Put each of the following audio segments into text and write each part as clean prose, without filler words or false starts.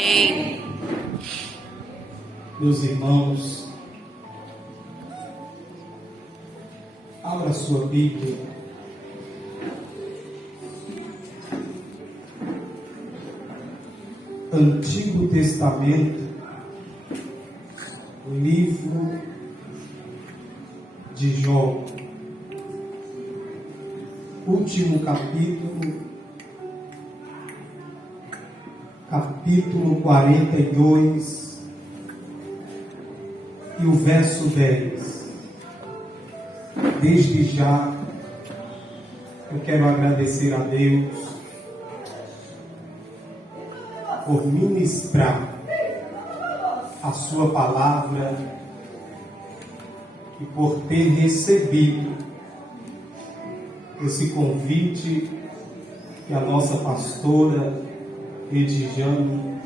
Amém. Meus irmãos, abra sua Bíblia. Antigo Testamento, o livro de Jó, último capítulo 42 e o verso 10. Desde já eu quero agradecer a Deus por ministrar a sua palavra e por ter recebido esse convite que a nossa pastora Edjane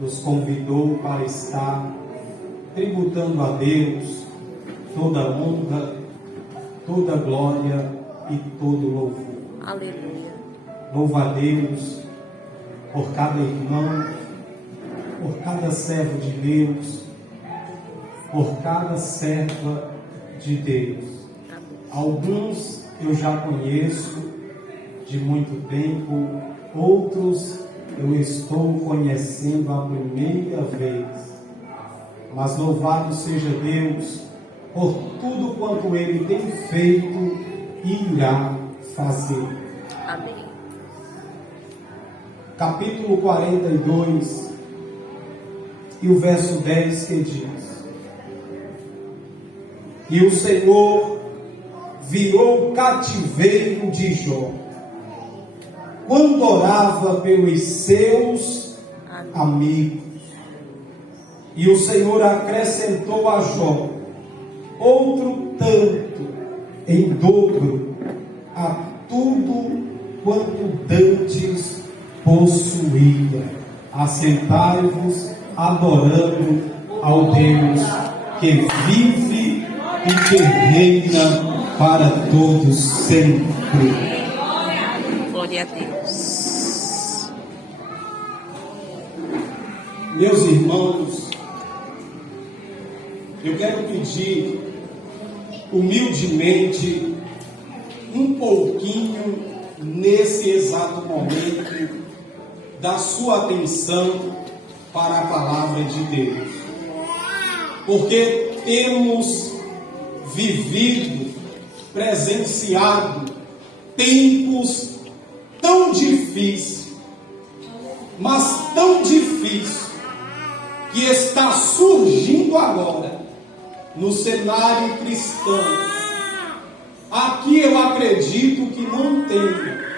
nos convidou para estar tributando a Deus toda honra, toda glória e todo louvor. Aleluia. Louva a Deus por cada irmão, por cada servo de Deus, por cada serva de Deus. Alguns eu já conheço de muito tempo, outros eu estou conhecendo a primeira vez. Mas louvado seja Deus por tudo quanto Ele tem feito e irá fazer. Amém. Capítulo 42 e o verso 10 que diz: E o Senhor virou o cativeiro de Jó, quando orava pelos seus amigos. E o Senhor acrescentou a Jó outro tanto, em dobro, a tudo quanto dantes possuía. Assentai-vos adorando ao Deus que vive e que reina para todos sempre. Glória a Deus. Meus irmãos, eu quero pedir humildemente um pouquinho nesse exato momento da sua atenção para a palavra de Deus, porque temos vivido, presenciado tempos tão difíceis, mas tão difícil, que está surgindo agora no cenário cristão. Aqui eu acredito que não tenha,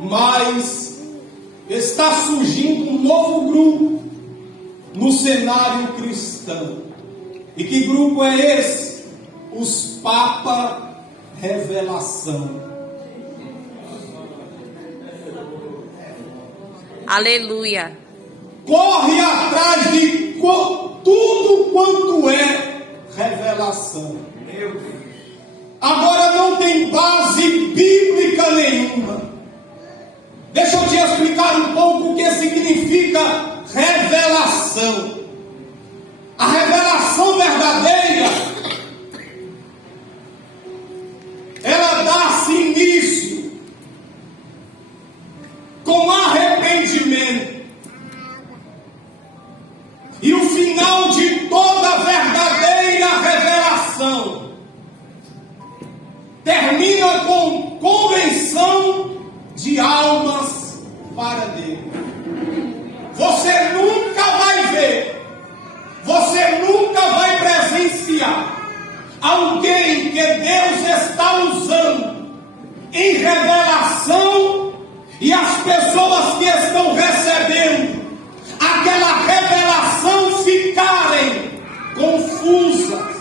mas está surgindo um novo grupo no cenário cristão. E que grupo é esse? Os Papa Revelação. Aleluia. Corre atrás de tudo quanto é revelação. Agora não tem base bíblica nenhuma. Deixa eu te explicar um pouco o que significa revelação. A revelação verdadeira, ela dá-se início com arrependimento. E o final de toda verdadeira revelação termina com convenção de almas para Deus. Você nunca vai ver, você nunca vai presenciar alguém que Deus está usando em revelação e as pessoas que estão recebendo aquela revelação ficarem confusas,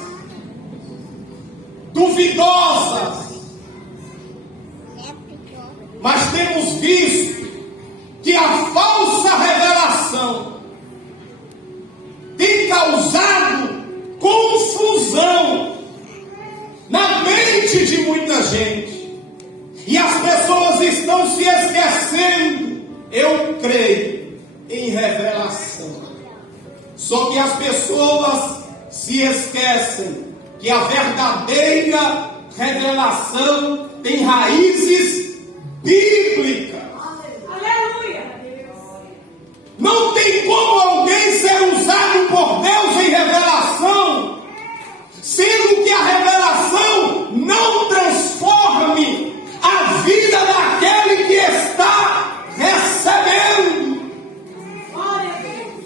duvidosas. Mas temos visto que a falsa revelação tem causado confusão na mente de muita gente. E as pessoas estão se esquecendo, eu creio, em revelação. Só que as pessoas se esquecem que a verdadeira revelação tem raízes bíblicas. Aleluia! Não tem como alguém ser usado por Deus em revelação, sendo que a revelação não transforme a vida daquele que está recebendo. Glória a Deus!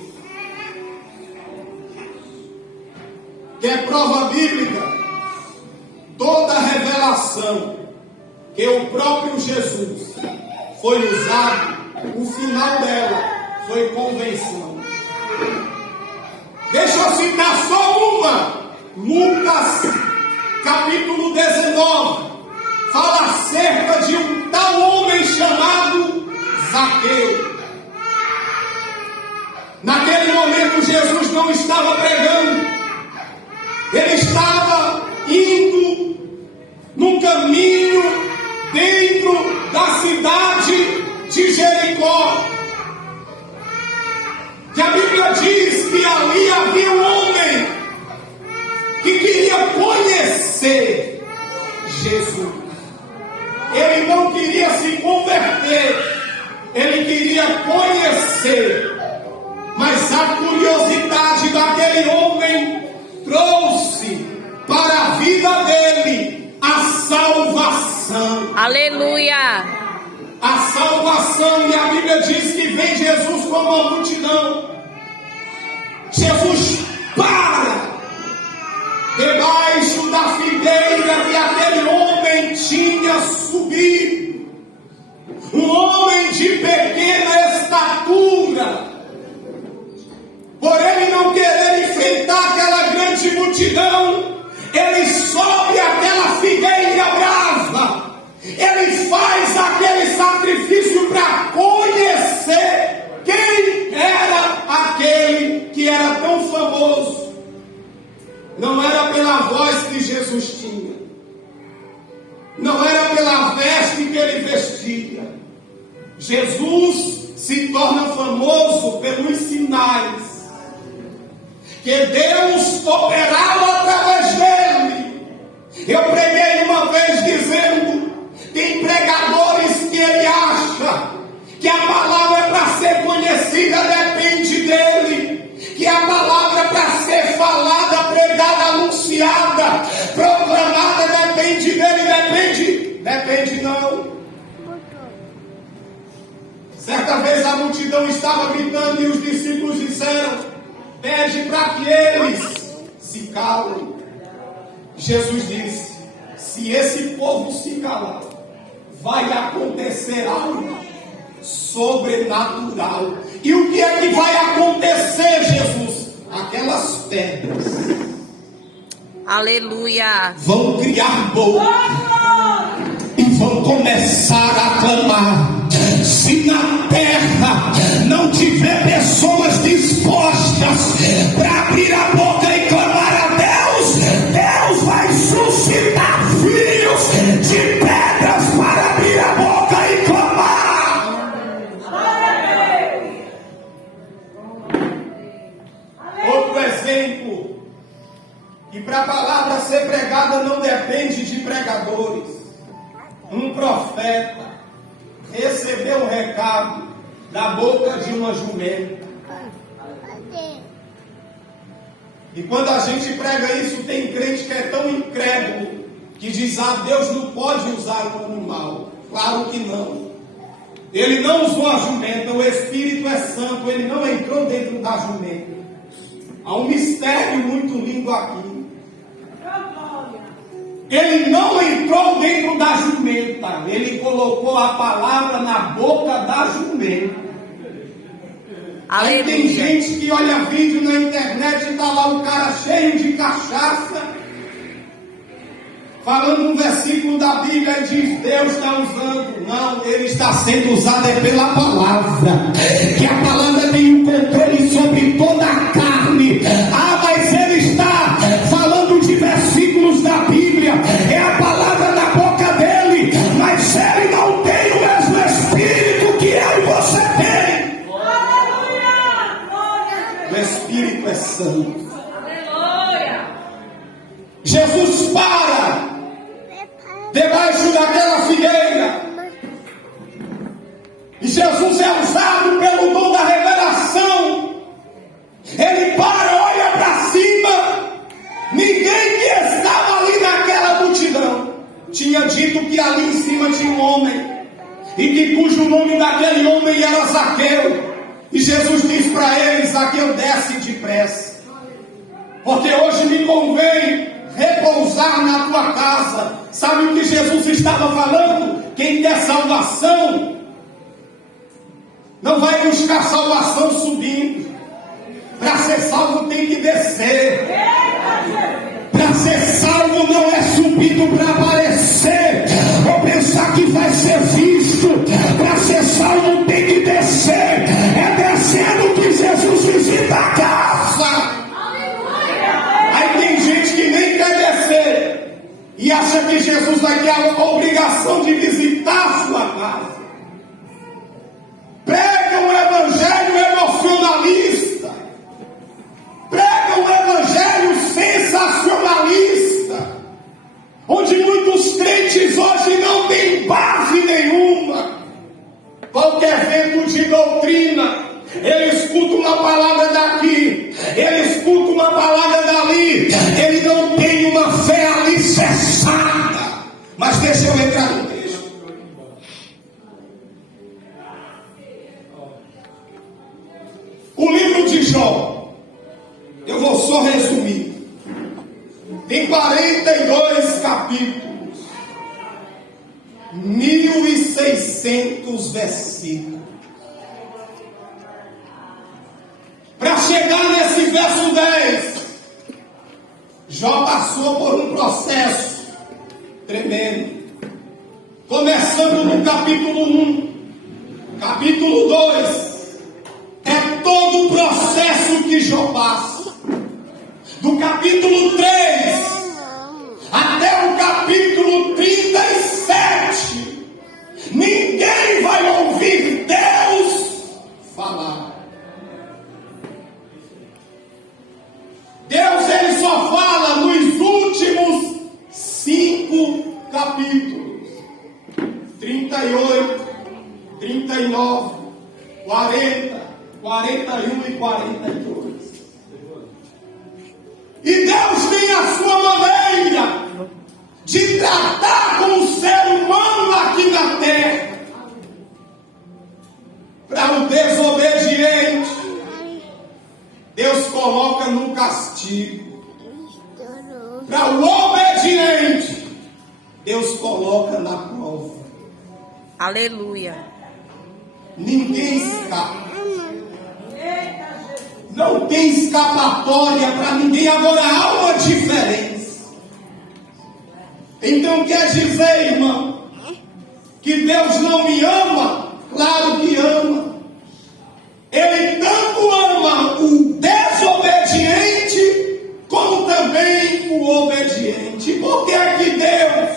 Quer prova bíblica? Toda revelação que o próprio Jesus foi usado, o final dela foi convenção. Deixa eu citar só uma. Lucas, capítulo 19, fala acerca de um tal homem chamado Zaqueu. Naquele momento Jesus não estava pregando, ele estava indo num caminho dentro da cidade de Jericó. Que a Bíblia diz que ali havia um homem que queria conhecer Jesus. Ele não queria se converter, ele queria conhecer. Mas a curiosidade daquele homem trouxe para a vida dele a salvação. Aleluia! A salvação, e a Bíblia diz que vem Jesus como uma multidão. Jesus para debaixo da figueira que aquele homem tinha subido. Um homem de pequena estatura. Por ele não querer enfrentar aquela grande multidão, ele sobe aquela figueira brava. Ele faz aquele sacrifício para conhecer quem era aquele que era tão famoso. Não era pela voz que Jesus tinha, não era pela veste que ele vestia. Jesus se torna famoso pelos sinais que Deus operava através dele. Eu preguei uma vez dizendo: tem pregadores que ele acha que a palavra para ser conhecida depende dele, que a palavra para ser falada, pregada, anunciada, proclamada depende dele. Depende não. Certa vez a multidão estava gritando e os discípulos disseram: pede para que eles se calem. Jesus disse: se esse povo se calar, vai acontecer algo sobrenatural. E o que é que vai acontecer, Jesus? Aquelas pedras Aleluia! vão criar boca e vão começar a clamar. Se na terra não tiver pessoas dispostas para abrir a boca e clamar a Deus, Deus vai suscitar filhos de pedras para abrir a boca e clamar. Outro exemplo, que para a palavra ser pregada não depende de pregadores. Um profeta recebeu um recado da boca de uma jumenta. E quando a gente prega isso, tem crente que é tão incrédulo que diz: ah, Deus não pode usar um animal. Claro que não. Ele não usou a jumenta, o Espírito é santo, ele não entrou dentro da jumenta. Há um mistério muito lindo aqui. Ele não entrou dentro da jumenta, ele colocou a palavra na boca da jumenta. Aí tem gente que olha vídeo na internet e está lá um cara cheio de cachaça, falando um versículo da Bíblia e diz: Deus está usando. Não, ele está sendo usado é pela palavra, que a palavra tem um controle sobre toda a carne. Ah, mas ele está falando de versículos da Bíblia, é a palavra na boca dele, mas ele não tem o mesmo Espírito que eu e você tem. Aleluia! O Espírito é santo. Aleluia. Jesus para debaixo daquela figueira. E Jesus é usado pelo dom da revelação. Ele para, olha para cima. Ninguém que estava ali naquela multidão tinha dito que ali em cima tinha um homem, e que cujo nome daquele homem era Zaqueu. E Jesus diz para ele: Zaqueu, desce depressa, porque hoje me convém repousar na tua casa. Sabe o que Jesus estava falando? Quem quer salvação não vai buscar salvação subindo. Para ser salvo tem que descer. Para ser salvo não é subindo para aparecer ou pensar que vai ser visto. Para ser salvo tem que descer. É descendo que Jesus visita a casa. Aí tem gente que nem quer descer e acha que Jesus vai ter a obrigação de visitar a sua casa. Prega um evangelho emocionalista. Prega um evangelho sensacionalista, onde muitos crentes hoje não têm base nenhuma. Qualquer vento de doutrina, ele escuta uma palavra daqui, ele escuta uma palavra dali, ele não tem uma fé alicerçada. Mas deixa eu entrar no texto. O livro de Jó, eu vou só resumir. Tem 42 capítulos, 1.600 versículos. Para chegar nesse verso 10, Jó passou por um processo tremendo. Começando no capítulo 1, capítulo 2. É todo o processo que Jó passa. Do capítulo 3 até o capítulo 37, ninguém vai ouvir Deus falar. Deus, ele só fala nos últimos 5 capítulos: 38, 39, 40, 41 e 42. E Deus tem a sua maneira de tratar com o ser humano aqui na terra. Para o desobediente, Deus coloca no castigo. Para o obediente, Deus coloca na prova. Aleluia. Ninguém escapa. Não tem escapatória para ninguém. Agora há uma diferença. Então quer dizer, irmão, que Deus não me ama? Claro que ama. Ele tanto ama o desobediente como também o obediente. Por que é que Deus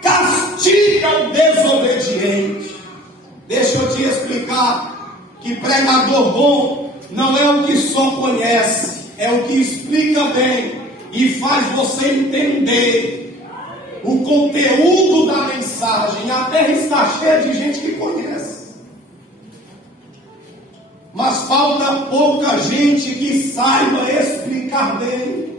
castiga o desobediente? Deixa eu te explicar que pregador bom não é o que só conhece, é o que explica bem e faz você entender o conteúdo da mensagem. A terra está cheia de gente que conhece, mas falta pouca gente que saiba explicar bem.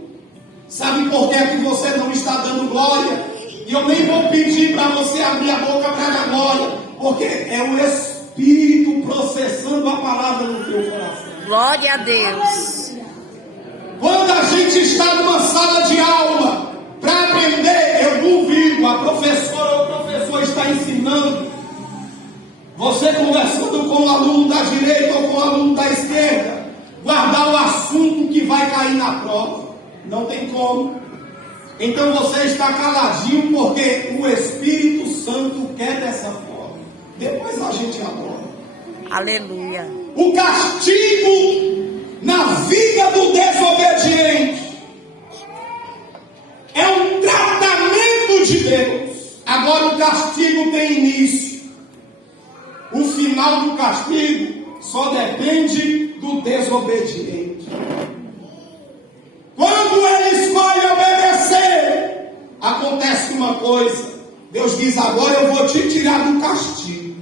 Sabe por que é que você não está dando glória? E eu nem vou pedir para você abrir a boca para dar glória, porque é o Espírito processando a palavra no teu coração. Glória a Deus. Quando a gente está numa sala de aula para aprender, eu duvido, a professora ou o professor está ensinando, você conversando com o aluno da direita ou com o aluno da esquerda, guardar o assunto que vai cair na prova. Não tem como. Então você está caladinho porque o Espírito Santo quer dessa forma. Depois a gente adora. Aleluia. O castigo na vida do desobediente é um tratamento de Deus. Agora o castigo tem início. O final do castigo só depende do do desobediente. Quando ele escolhe obedecer, acontece uma coisa. Deus diz: agora eu vou te tirar do castigo.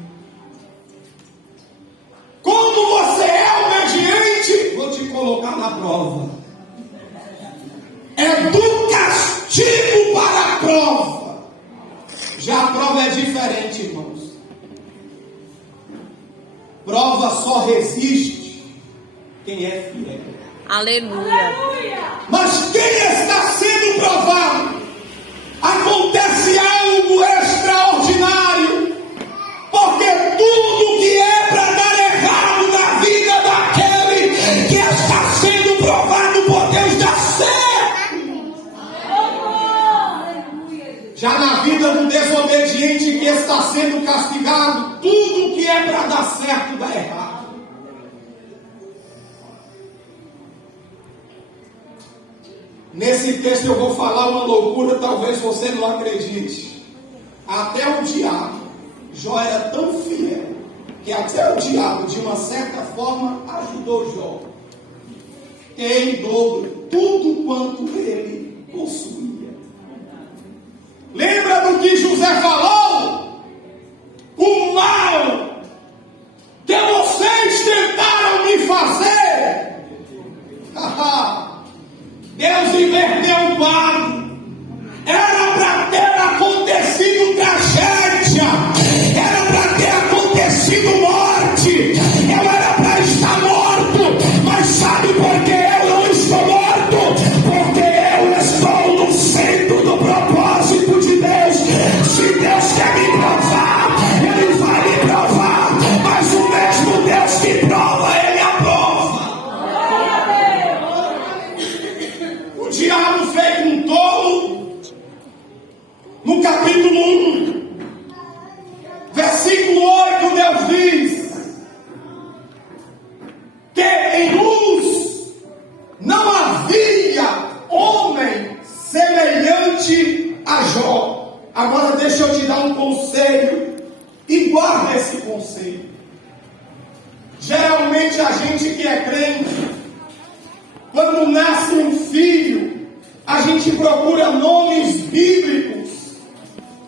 Como você é obediente, vou te colocar na prova. É do castigo para a prova. Já a prova é diferente, irmãos. Prova só resiste quem é fiel. Aleluia. Mas quem está sendo provado? Acontece algo extraordinário. Porque tudo que é para dar errado na vida daquele que está sendo provado por Deus dá certo. Já na vida do desobediente que está sendo castigado, tudo que é para dar certo dá errado. Nesse texto eu vou falar uma loucura, talvez você não acredite. Até o diabo, Jó era tão fiel, que até o diabo, de uma certa forma, ajudou Jó. Em dobro tudo quanto ele possuía. Lembra do que José falou? O mal que vocês tentaram me fazer. Deus inverteu o quadro. Era para ter acontecido tragédia. Era para ter acontecido morte. Eu era para estar morto. Mas sabe por que eu não estou morto? Porque eu estou no centro do propósito de Deus. Se Deus quer me provar, Ele vai me provar. Mas o mesmo Deus que prova, Ele aprova. O diabo fez um tolo. No capítulo 1, versículo 8, Deus diz que em luz não havia homem semelhante a Jó. Agora deixa eu te dar um conselho e guarda esse conselho. Geralmente a gente que é crente, quando nasce um filho, a gente procura nomes bíblicos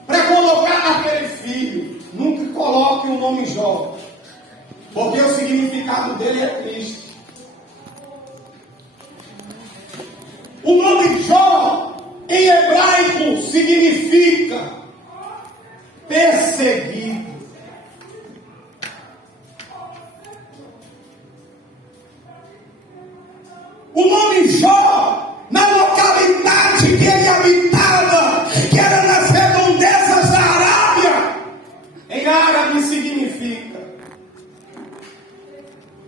para colocar naquele filho. Nunca coloque o nome Jó, porque o significado dele é triste. O nome Jó em hebraico significa perseguido. O nome Jó, na localidade que ele habitava, que era nas redondezas da Arábia, em árabe significa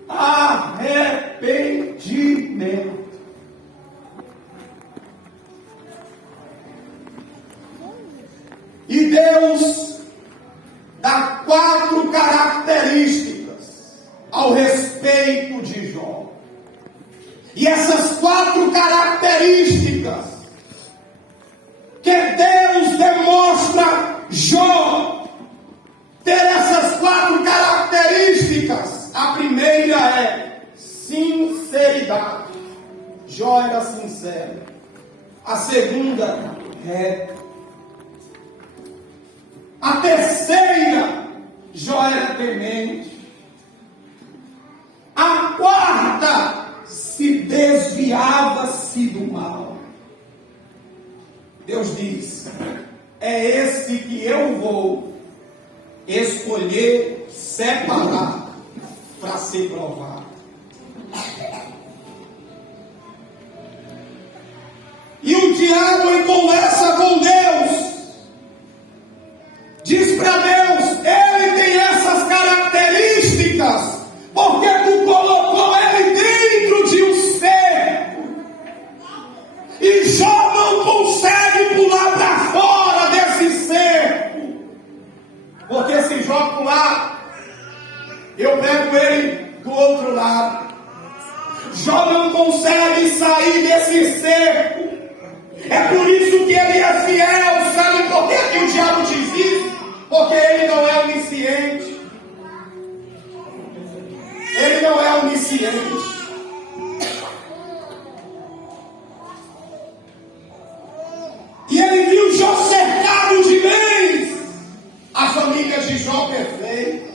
arrependimento. E Deus dá 4 características ao respeito de Jó. E essas 4 características que Deus demonstra Jó ter essas 4 características. A primeira é sinceridade. Jó era sincero. A segunda, reto. A terceira, Jó era temente. A quarta, se desviava-se do mal. Deus diz: é esse que eu vou escolher, separar para ser provado. E o diabo, em conversa com Deus, diz para Deus: ele tem essas características porque tu colocou ele dentro de um cerco. E Jó não consegue pular para fora desse cerco, porque se Jó pular, eu pego ele do outro lado. Jó não consegue sair desse cerco. É por isso que ele é fiel. Sabe por que o diabo diz isso? Porque ele não é onisciente. Ele não é onisciente. suficiente. E ele viu Jó cercado de bens. A família de Jó perfeita.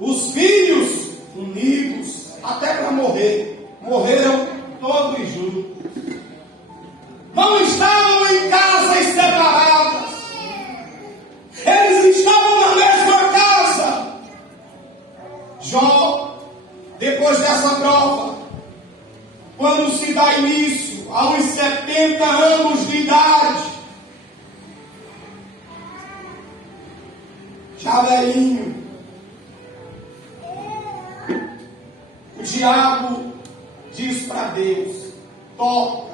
Os filhos unidos até para morrer. Morreram todos juntos. Não estavam em casas separadas. Eles estavam na mesma casa. Jó, depois dessa prova, quando se dá início aos 70 anos de idade, já velhinho, o diabo diz para Deus: toca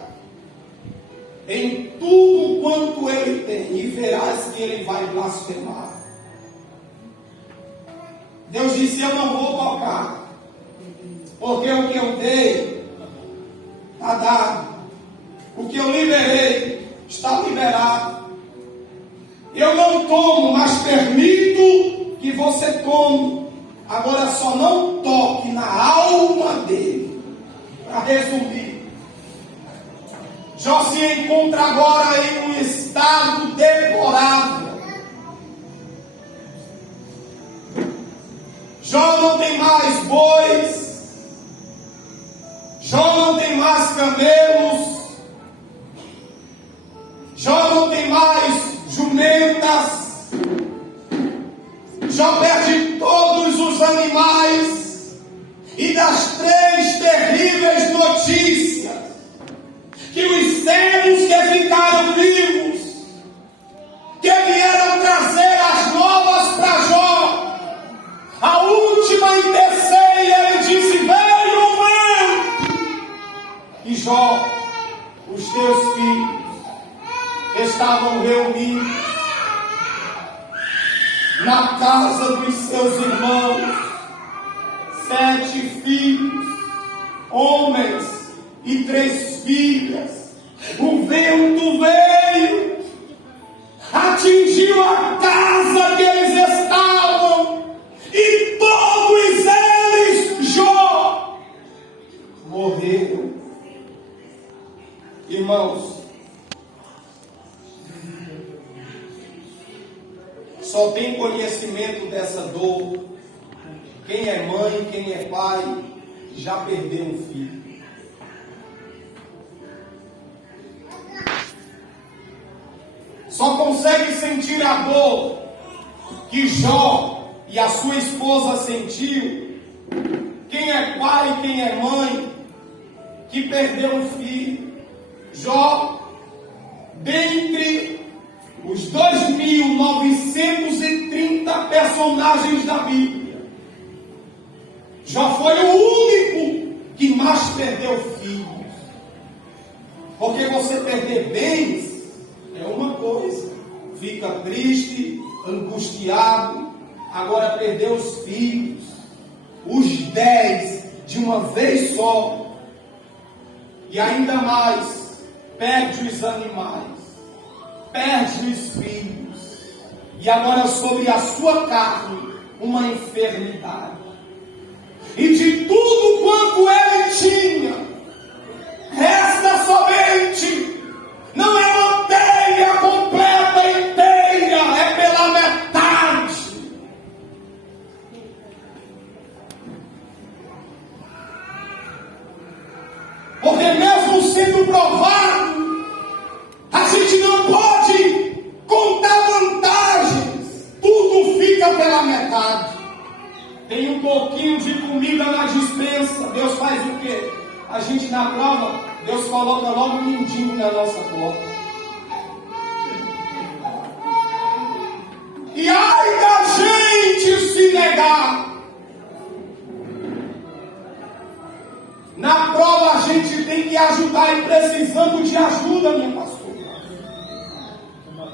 em tudo quanto ele tem e verás que ele vai blasfemar. Deus disse: eu não vou tocar, porque o que eu dei está dado, o que eu liberei está liberado. Eu não tomo, mas permito que você tome. Agora só não toque na alma dele. Para resumir, Jó se encontra agora em um estado deplorável. Jó não tem mais bois, Jó não tem mais camelos, Jó não tem mais jumentas, Jó perde todos os animais. E das 3 terríveis notícias, que os servos que ficaram vivos, que vieram trazer as novas para Jó, a última e terceira, ele disse: veio o vento. E Jó, os teus filhos estavam reunidos na casa dos seus irmãos, 7 filhos, homens e 3 filhas. O vento veio, atingiu a casa que eles estavam, e todos eles, Jó, morreram. Irmãos, só tem conhecimento dessa dor quem é mãe, quem é pai, já perdeu um filho. Só consegue sentir a dor que Jó e a sua esposa sentiu quem é pai, quem é mãe, que perdeu um filho. Jó, dentre os 2.930 personagens da Bíblia, Jó foi o único que mais perdeu filhos. Porque você perder bens é uma coisa, fica triste, angustiado. Agora perder os filhos, os 10 de uma vez só, e ainda mais, perde os animais, perde os filhos, e agora sobre a sua carne uma enfermidade. E de tudo quanto ele tinha, resta somente, não é uma telha completa inteira, é pela metade. Porque mesmo sendo provado, a gente não pode contar vantagens, tudo fica pela metade. Tem um pouquinho de comida na despensa, Deus faz o quê? A gente na prova, Deus coloca logo um mindinho na nossa porta. E ai da gente se negar. Na prova a gente tem que ajudar e precisando de ajuda, minha pastora.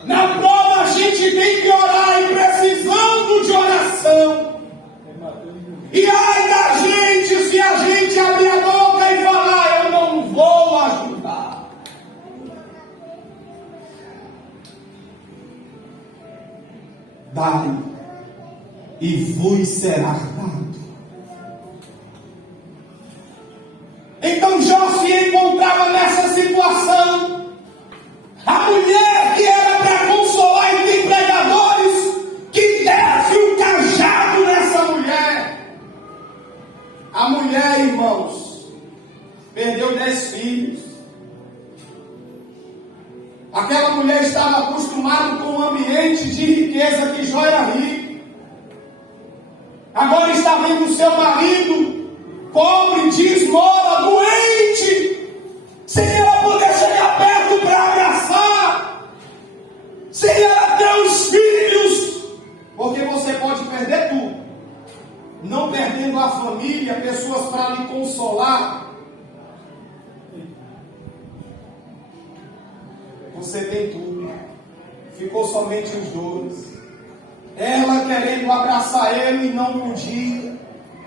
Na prova a gente tem que orar e precisando de oração. E ai da gente se a gente abrir a boca e falar: eu não vou ajudar. Dai, e vos será dado. Jó se encontrava nessa situação. A mulher que era para consolar os empregadores, que desse o cajado nessa mulher. A mulher, irmãos, perdeu 10 filhos. Aquela mulher estava acostumada com um ambiente de riqueza, que Jó era rico. Agora está vendo seu marido pobre, de esmola, doente, sem ela poder chegar perto para abraçar, sem ela ter os filhos, porque você pode perder tudo, não perdendo a família, pessoas para lhe consolar. Você tem tudo, ficou somente os dois. Ela querendo abraçar ele e não podia,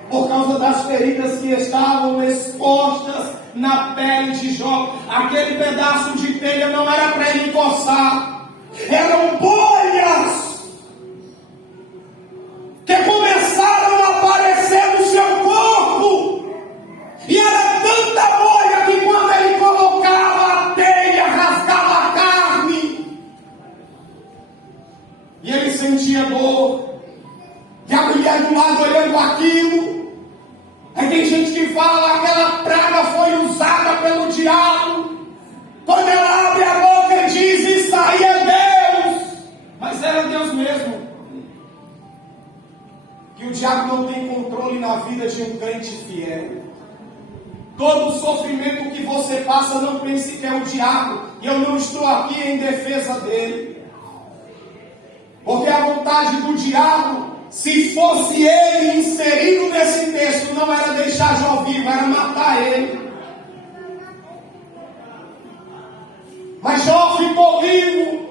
por causa das feridas que estavam expostas na pele de Jó. Aquele pedaço de telha não era para ele coçar, eram bolhas que começaram a aparecer no seu corpo, e era tanta bolha que quando ele colocava a telha, rasgava a carne, e ele sentia dor. E a mulher do lado olhando aquilo. Aí tem gente que fala, aquela praga foi usada pelo diabo. Quando ela abre a boca e diz, isso aí é Deus. Mas era Deus mesmo. Que o diabo não tem controle na vida de um crente fiel. Todo o sofrimento que você passa, não pense que é o diabo. E eu não estou aqui em defesa dele. Porque a vontade do diabo, se fosse ele inserido nesse texto, não era deixar Jó vivo, era matar ele. Mas Jó ficou vivo.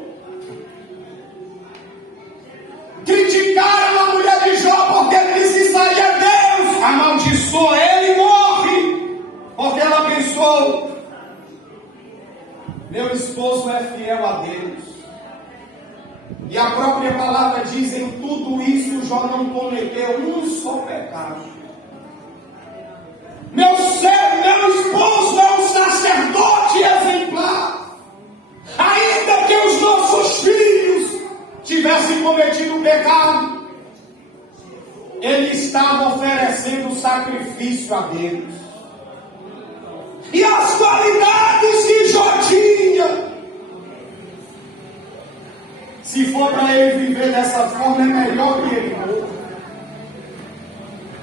Criticaram a mulher de Jó porque ele disse, isso aí é Deus. Amaldiçoa ele e morre. Porque ela pensou, meu esposo é fiel a Deus. E a própria palavra diz, em tudo isso Jó não cometeu um só pecado. Meu esposo é um sacerdote exemplar. Ainda que os nossos filhos tivessem cometido pecado, ele estava oferecendo sacrifício a Deus. E as qualidades que Jó tinha, se for para ele viver dessa forma, é melhor que ele morra.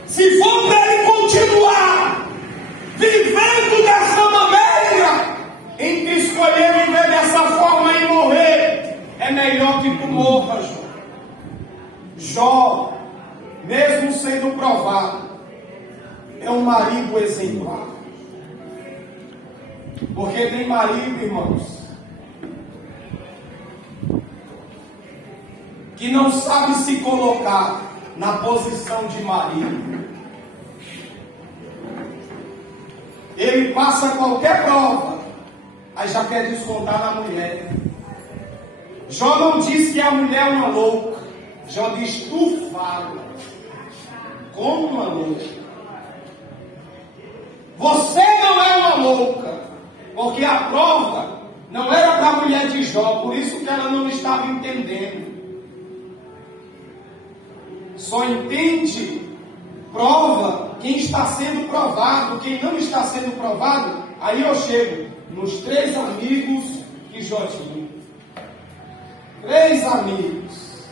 Se for para ele continuar vivendo dessa maneira, em que escolher viver dessa forma e morrer, é melhor que tu morra, Jó. Jó, mesmo sendo provado, é um marido exemplar. Porque tem marido, irmãos, que não sabe se colocar na posição de marido. Ele passa qualquer prova, aí já quer descontar na mulher. Jó não diz que a mulher é uma louca. Jó diz, tu fala como uma louca. Você não é uma louca, porque a prova não era para a mulher de Jó, por isso que ela não estava entendendo. Só entende prova quem está sendo provado. Quem não está sendo provado, aí eu chego nos 3 amigos que Jó tinha. 3 amigos.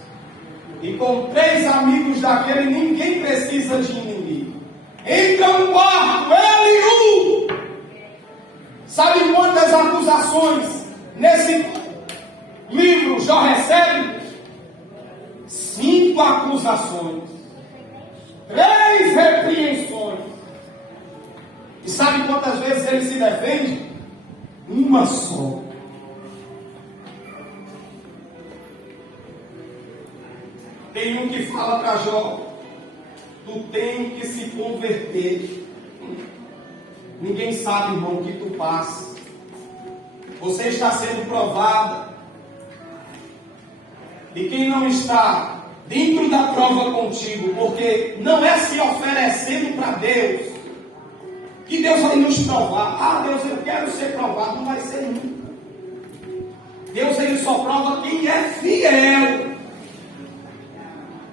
E com 3 amigos daquele, ninguém precisa de inimigo. Entra no quarto, ele e sabe quantas acusações nesse livro Jó recebe? 5 acusações, 3 repreensões. E sabe quantas vezes ele se defende? Uma só. Tem um que fala para Jó, tu tem que se converter. Ninguém sabe, irmão, o que tu passa. Você está sendo provado. E quem não está dentro da prova contigo, porque não é se oferecendo para Deus E Deus vai nos provar. Ah, Deus, eu quero ser provado. Não vai ser nunca. Deus, ele só prova quem é fiel.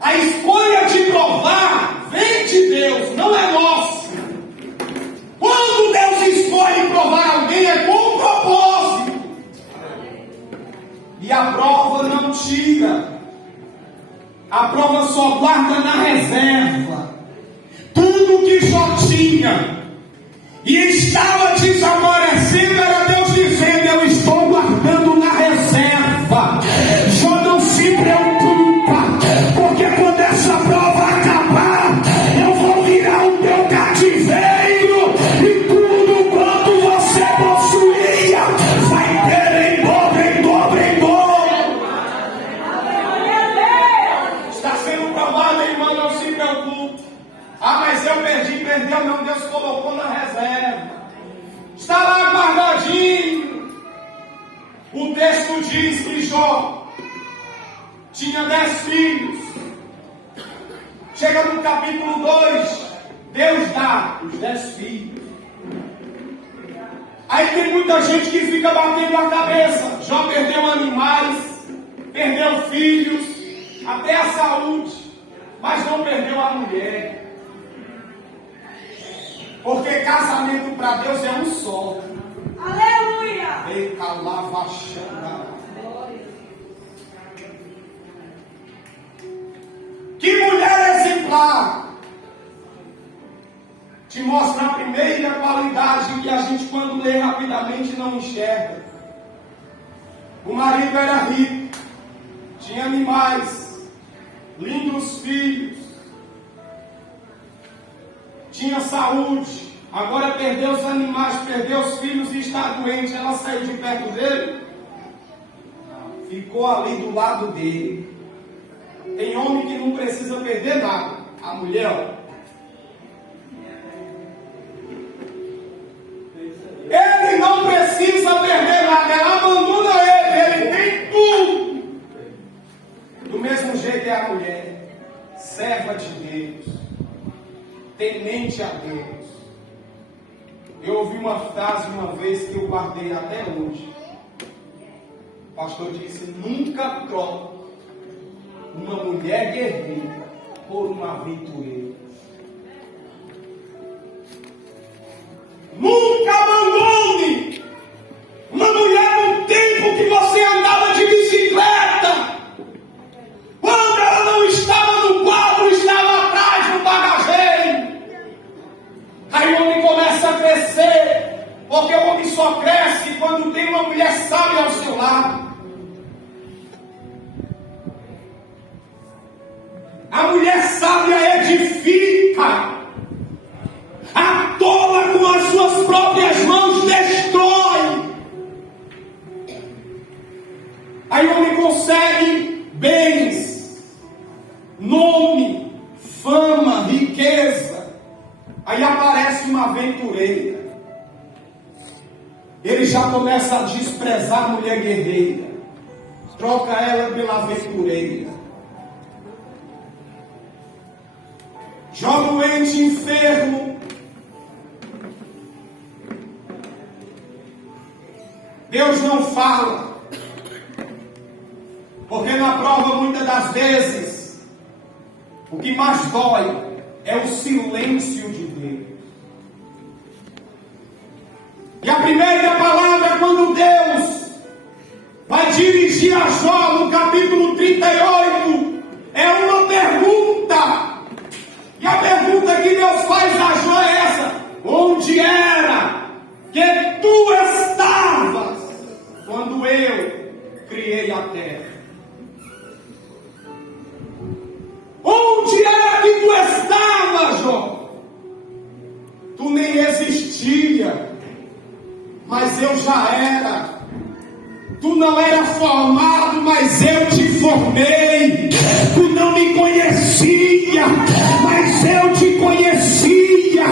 A escolha de provar vem de Deus, não é nossa. Quando Deus escolhe provar alguém, é com propósito. E a prova não tira. A prova só guarda na reserva. Tudo que Jó tinha e estava desaparecendo era Deus dizendo: eu estou guardando na reserva. Jó não se preocupa, porque quando essa prova acabar, eu vou virar o teu cativeiro, e tudo quanto você possuía vai ter em dobro, em dobro, em dobro. Está sendo provado, irmão, não se preocupe. Ah, mas eu perdi, perdeu, não, Deus colocou na reserva. Está lá guardadinho. O texto diz que Jó tinha 10 filhos. Chega no capítulo 2, Deus dá os 10 filhos. Aí tem muita gente que fica batendo a cabeça. Jó perdeu animais, perdeu filhos, até a saúde, mas não perdeu a mulher. Porque casamento para Deus é um só. Aleluia! Eita, lava xanga. Que mulher exemplar! Te mostra a primeira qualidade que a gente, quando lê rapidamente, não enxerga. O marido era rico, tinha animais, lindos filhos, tinha saúde. Agora perdeu os animais, perdeu os filhos e está doente. Ela saiu de perto dele? Não. Ficou ali do lado dele. Tem homem que não precisa perder nada. A mulher, ó. Ele não precisa perder nada. Ela abandona ele. Ele tem tudo. Do mesmo jeito é a mulher. Serva de Deus. Temente a Deus. Eu ouvi uma frase uma vez que eu guardei até hoje. O pastor disse: nunca troque uma mulher guerreira por uma aventureira. Nunca abandone uma mulher no tempo que você andava de bicicleta. Quando ela não estava no quadro, estava atrás no bagageiro. Aí o homem começa a crescer, porque o homem só cresce quando tem uma mulher sábia ao seu lado. A mulher sábia edifica, a tola com as suas próprias mãos destrói. Aí o homem consegue bens, nome, fama, riqueza. Aí aparece uma aventureira. Ele já começa a desprezar a mulher guerreira. Troca ela pela aventureira. Jó doente, enfermo. Deus não fala. Porque na prova, muitas das vezes, o que mais dói é o silêncio de Deus. E a primeira palavra, quando Deus vai dirigir a Jó no capítulo 38, é uma pergunta. E a pergunta que Deus faz a Jó é essa: onde era que tu estavas quando eu criei a terra? Onde era que tu estavas, Jó? Tu nem existia, mas eu já era. Tu não era formado, mas eu te formei. Tu não me conhecia, mas eu te conhecia.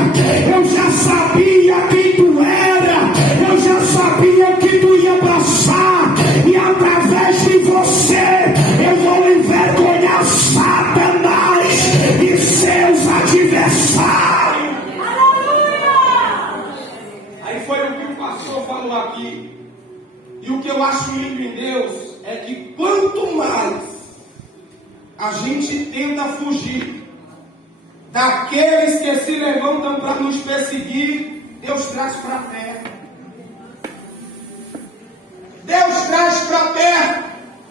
Eu já sabia quem tu era. Eu já sabia o que tu ia passar. E através de você eu vou envergonhar Satanás e seus adversários. Aleluia! pastor falou aqui, e o que eu acho lindo em Deus é que quanto mais a gente tenta fugir daqueles que se levantam para nos perseguir, Deus traz para a terra. Deus traz para a terra.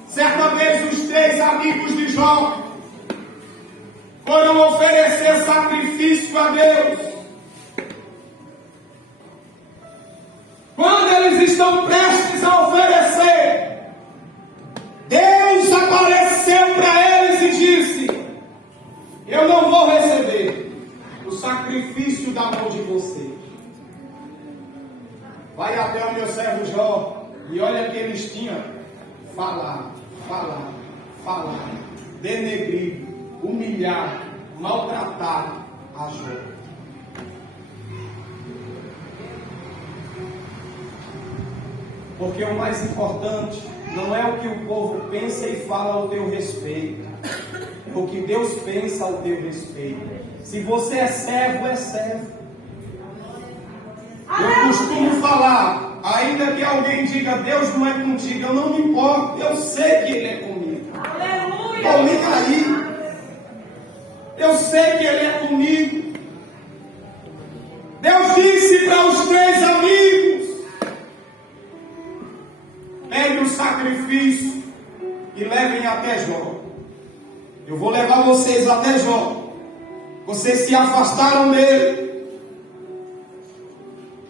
Certa vez os 3 amigos de Jó foram oferecer sacrifício a Deus. Quando eles estão prestes a oferecer, Deus apareceu para eles e disse: eu não vou receber o sacrifício da mão de vocês. Vai até o meu servo Jó e olha que eles tinham falar, denegrir, humilhar, maltratar a Jó. Porque o mais importante não é o que o povo pensa e fala ao teu respeito, é o que Deus pensa ao teu respeito. Se você é servo, é servo. Eu costumo falar, ainda que alguém diga Deus não é contigo, eu não me importo, eu sei que Ele é comigo. Estou nem aí. Eu sei que Ele é comigo. Deus disse para os 3 amigos: peguem o sacrifício e levem até Jó. Eu vou levar vocês até Jó. Vocês se afastaram dele.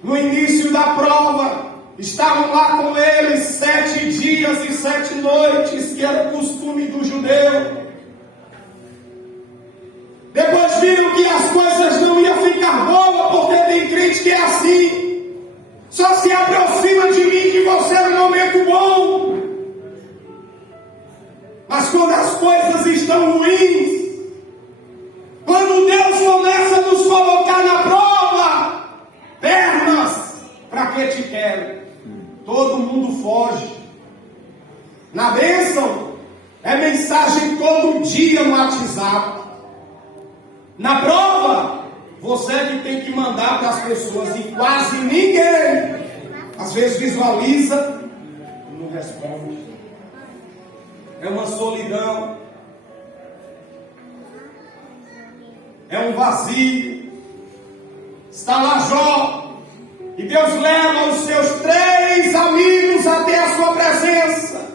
No início da prova, estavam lá com ele 7 dias e 7 noites, que era o costume do judeu. Depois viram que as coisas não iam ficar boas, porque tem crente que é assim. Só se aproxima de mim que você é um momento bom. Mas quando as coisas estão ruins, quando Deus começa a nos colocar na prova, pernas, para que te quero? Todo mundo foge. Na bênção, é mensagem todo dia no WhatsApp. Na prova, você é que tem que mandar para as pessoas, e quase ninguém, às vezes visualiza e não responde. É uma solidão, é um vazio. Está lá Jó, e Deus leva os seus 3 amigos até a sua presença,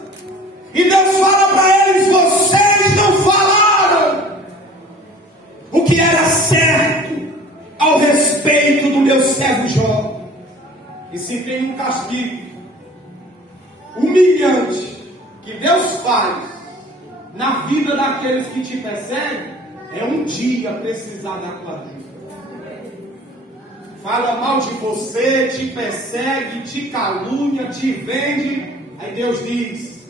e Deus fala para eles: vocês não falaram o que era certo ao respeito do meu servo Jó. E se tem um castigo humilhante que Deus faz na vida daqueles que te perseguem, é um dia precisar da tua vida. Fala mal de você, te persegue, te calúnia, te vende. Aí Deus diz: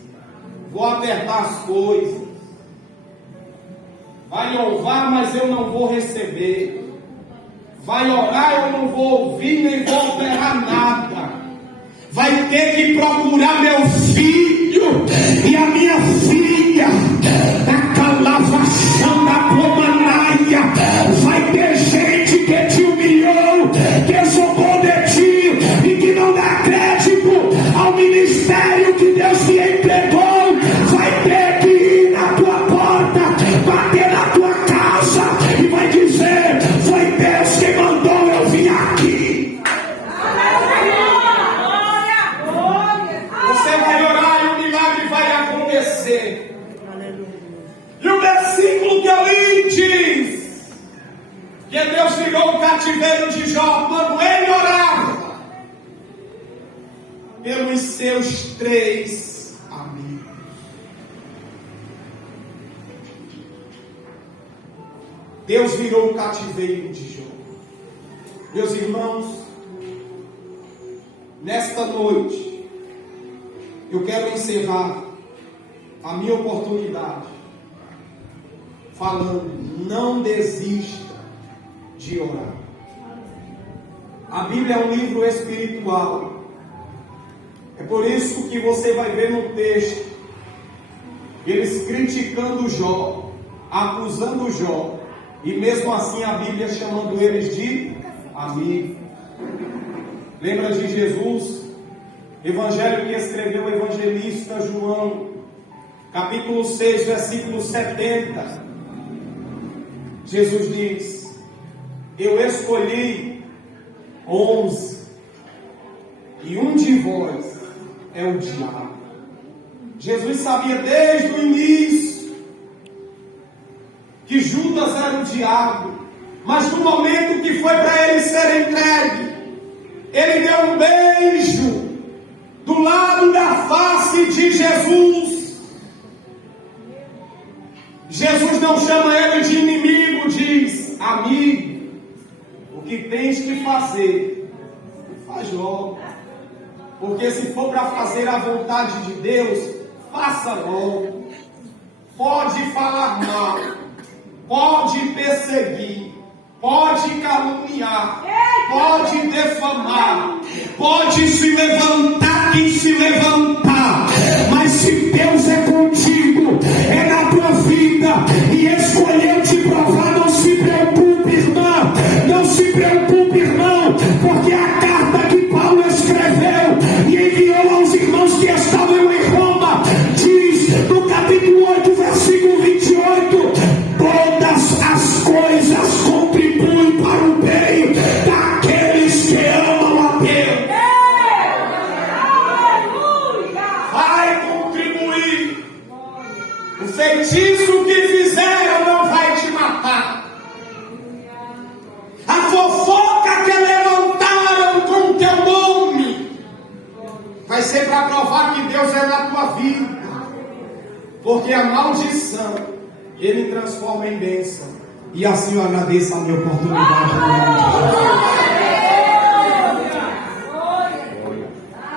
vou apertar as coisas. Vai louvar, mas eu não vou receber. Vai orar, eu não vou ouvir, nem vou operar nada. Vai ter que procurar meu filho e a minha filha na calavação da pomanaia. Vai ter gente que te humilhou, que zombou de ti e que não dá crédito ao ministério que Deus te entregou. Vai ter que ir na tua porta, bater na tua casa e vai dizer: foi Deus quem mandou eu vir aqui. Você vai orar e o milagre vai acontecer. E o versículo que eu li diz que Deus tirou o cativeiro de Jó quando ele orava pelos seus 3 amigos. Deus virou o cativeiro de Jó. Meus irmãos, nesta noite, eu quero encerrar a minha oportunidade falando: não desista de orar. A Bíblia é um livro espiritual. É por isso que você vai ver no texto eles criticando Jó, acusando Jó, e mesmo assim a Bíblia chamando eles de amigo. Lembra de Jesus? Evangelho que escreveu o evangelista João, capítulo 6, versículo 70. Jesus diz: eu escolhi 11, e um de vós é o diabo. Jesus sabia desde o início que Judas era o diabo, mas no momento que foi para ele ser entregue, ele deu um beijo do lado da face de Jesus. Jesus não chama ele de inimigo, diz: amigo, o que tens que fazer, faz logo. Porque se for para fazer a vontade de Deus, faça logo. Pode falar mal, pode perseguir, pode caluniar, pode defamar, pode se levantar quem se levantar, mas se Deus é contigo, é na tua vida e escolheu te provar, não se preocupe, irmã, não se preocupe, irmão, porque a carta que Paulo escreveu e enviou aos irmãos que estavam em Roma diz no capítulo 8, versículo 28: todas as coisas contribuem para o bem daqueles que amam a Deus. Vai contribuir. O feitiço que fizeram não vai te matar. A fofoca que levantaram com teu nome vai ser para provar que Deus é na tua vida. Porque a maldição Ele transforma em bênção. E assim eu agradeço a minha oportunidade.